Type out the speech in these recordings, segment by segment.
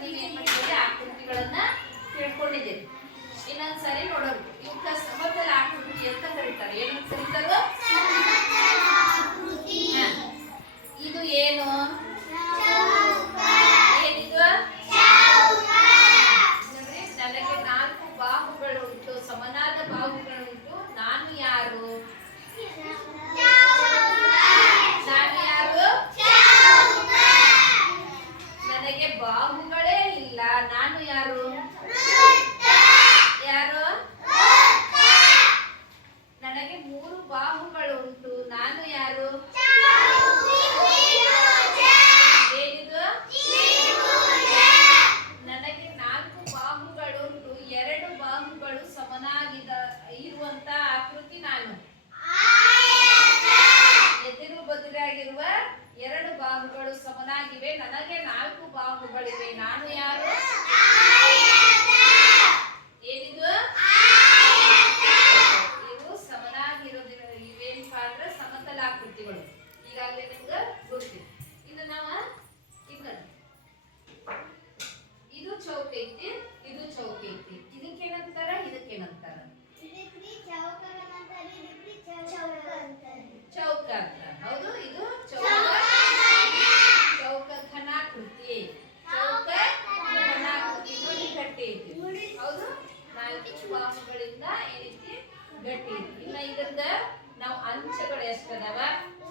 ನೀವು ಏನ್ ಮಾಡಿದ್ದೀರಿ ಆಕೃತಿಗಳನ್ನ ತಿಳ್ಕೊಂಡಿದ್ದೀರಿ. ಇನ್ನೊಂದ್ಸರಿ ನೋಡೋದು ಸಮನಾಗಿದ್ದ ಇರುವಂತ ಆಕೃತಿ ನಾನು. ಎದುರು ಬದುರಾಗಿರುವ ಎರಡು ಬಾಹುಗಳು ಸಮನಾಗಿವೆ. ನನಗೆ ನಾಲ್ಕು ಬಾಹುಗಳಿವೆ. ನಾನು ಯಾರು?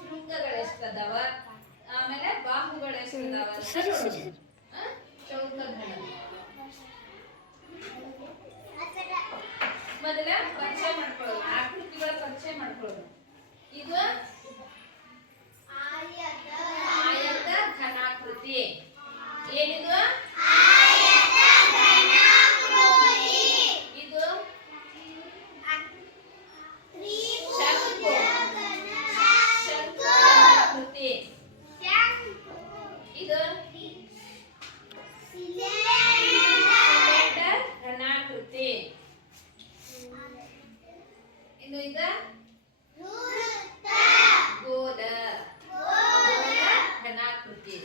ಶುಂಕಗಳೆಷ್ಟದವ ಆಮೇಲೆ ಬಾಹುಗಳೆಷ್ಟದವ ಮೊದಲ ಪರಿಚಯ ಮಾಡ್ಕೊಳ್ಳೋಣ. ಆಕೃತಿಗಳ ಪರಿಚಯ ಮಾಡ್ಕೊಳ್ಳೋಣ. ಇದು ಆಯತ ಘನಾಕೃತಿ. ಇನ್ನು ಇದ ಗೋಲ ಘನಾಕೃತಿ.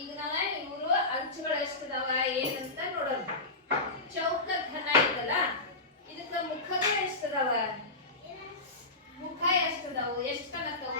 ಈಗ ನಾವ ಇವರು ಅಂಚುಗಳು ಎಷ್ಟಿದಾವ ಏನಂತ ನೋಡೋಣ. ಚೌಕ ಘನ ಇದಲ್ಲ ಇದಕ್ಕ ಮುಖಗಳು ಎಷ್ಟಿದಾವ? ಮುಖ ಎಷ್ಟಿದಾವು? ಎಷ್ಟು ಕನಕವು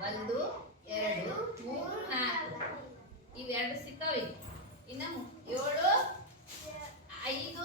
ಒಂದು ಎರಡು ಮೂರು ನಾಲ್ಕು. ಇವೆರಡು ಸಿಗ್ತಾವೆ ಇನ್ನು ಏಳು ಐದು